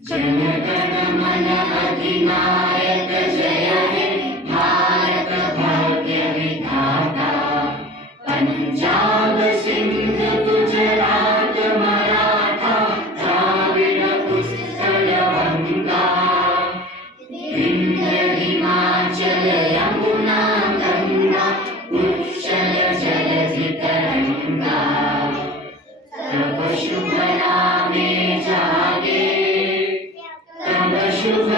जनगण मन अधिनायक जय हे भारत भाग्य विधाता। पंजाब सिंध गुजरात मराठा द्राविड उत्कल गंगा। विंध्य हिमाचल यमुना गंगा उच्चल जलधि तरंगा। तब शुभ नामे जागे तब शुभ